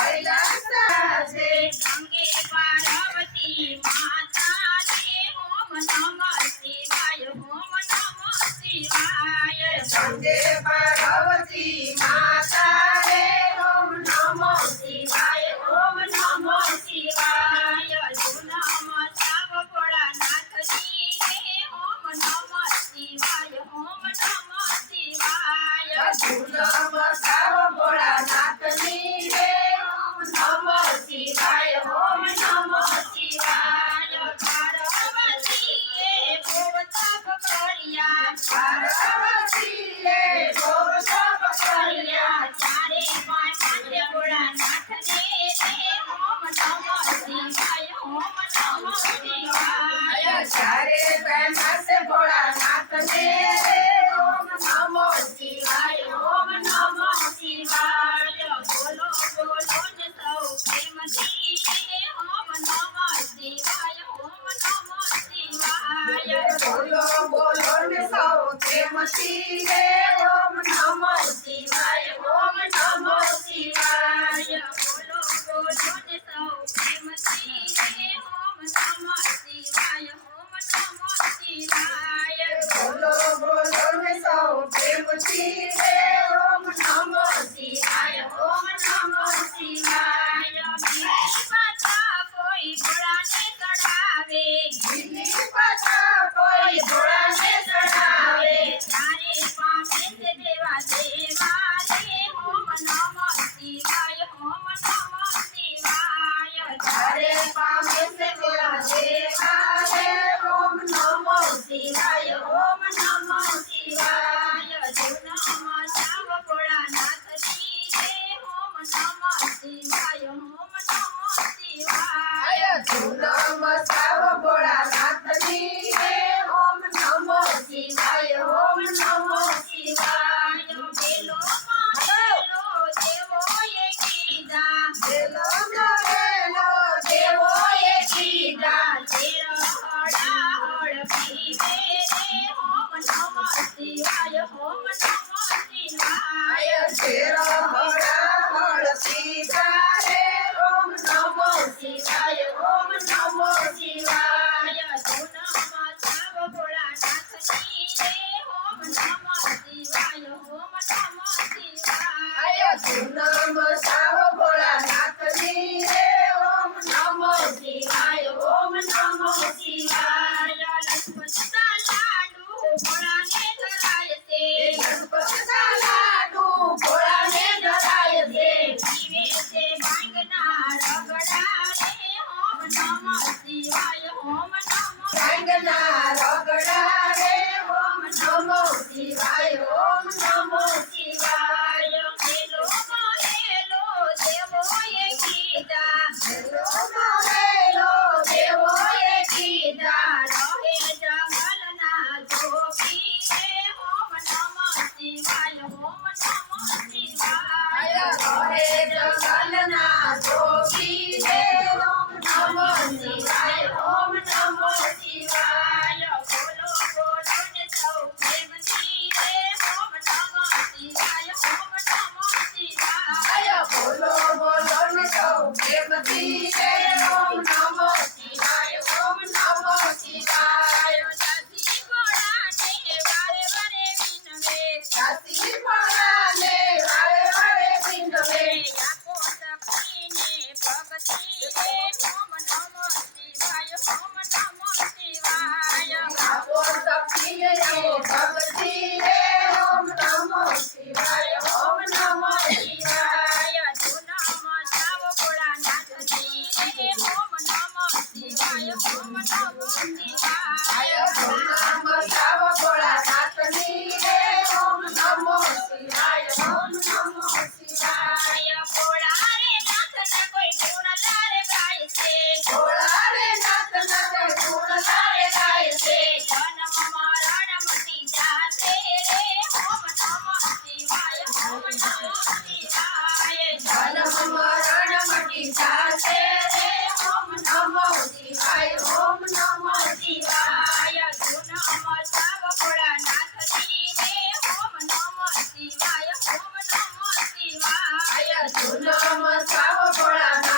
કૈલાસરાજે ગંગે પાર્વતી માતા રે ઓમ નમઃ શિવાય ઓમ નમઃ શિવાય ગંગે પાર્વતી માતા રે ઓમ નમો શિવાય ઓમ નમઃ શિવાય જુનામાં સાવ ભોળાનાથની રે ઓમ નમઃ શિવાય ઓમ નમઃ શિવાય જુલમ સાવ ભોળાનાથની રે ઓમ નમો શિવાય ઓમ નમો શિવાય પાર્વતીએ ભોગ તપ કર્યા પાર્વતીએ ભોગ તપ કર્યા ચારે પાંચે ભોળાનાથને રે ઓમ નમઃ શિવાય ઓમ નમઃ શિવાય ચારે પાસે ભોળાનાથને રે ઓમ નમો શિવાય ઓમ નમો શિવાય બોલો બોલો ને સૌ પ્રેમથી રે ઓમ નમઃ શિવાય ઓમ નમઃ શિવાય બોલો બોલો ને સૌ પ્રેમથી રે ઓમ નમો શિવાય ઓમ નમો શિવાય બોલો બોલો ને સૌ પ્રેમથી રે ઓમ નમઃ શિવાય ઓમ નમઃ શિવાય બોલો બોલો ને સૌ પ્રેમથી રે ઓમ નમો શિવાય ઓમ નમો શિવાય બીજી પાછા કોઈ ભોળાને ચડાવે દિલ્હી પાછા કોઈ ભોળાને ચડાવે તારે પામે છે દેવા દેવા રે ઓમ નમઃ શિવાય ઓમ નમઃ શિવાય તારે પામે છે દેવા દેવા રે ઓમ નમો શિવાય ઓમ નમો શિવાય જુનામાં સાવ ભોળાનાથની રે ઓમ નમઃ શિવાય ઓમ નમઃ શિવાય જુલમ સાવ ભોળાનાથની રે ઓમ નમો શિવાય ઓમ નમો શિવાય પેલો મામેલો દેવોએ કીધા દેલો નવેલો દેવોએ કીધા તેર હળાહળ પીવે રે ઓમ નમઃ શિવાય ઓમ નમઃ શિવાય તેરો હળાહળ પીધા રે ઓમ નમો શિવાય ઓમ નમો શિવાય જુનામાં સાવ ભોળાનાથની રે ઓમ નમઃ શિવાય ઓમ નમઃ શિવાય જુલમ સાવ ભોળાનાથની રે ઓમ નમો શિવાય ઓમ નમો શિવાય લક્ષ્મણના લાડુ ભોળાને ધરાય છે ગણપતના લાડુ ભોળાને ધરાય છે પીવે છે ભાંગના રગડા રે ઓમ નમઃ શિવાય ઓમ નમઃ ભાંગના રગડા રે ઓમ નમો શિવાય ઓમ નમો શિવાય મેલો મહેલો દેવોએ કીધા દેલો નવેલો દેવોએ કીધા રહે જંગલના જોગી રે ઓમ નમઃ શિવાય ઓમ નમઃ શિવાય હરે જગન્ના જોગી રે ઓમ નમો શિવાય ઓમ નમો શિવાય બોલો બોલો ને સૌ પ્રેમથી રે ઓમ નમઃ શિવાય ઓમ નમઃ શિવાય બોલો બોલો ને સૌ પ્રેમથી રે ઓમ નમો શિવાય ઓમ નમો શિવાય દાસી ભોળાને વારે વારે વિનવે દાસી ભોળાને વારે વારે વિનવે યાકો સખીને ભક્તિ રે ઓમ નમઃ શિવાય ઓમ નમઃ શિવાય આપો સખીએ ભક્તિ રે ઓમ નમો શિવાય ઓમ નમો શિવાય જુનામાં સાવ ભોળાનાથની રે નમસ્કાર ભોળા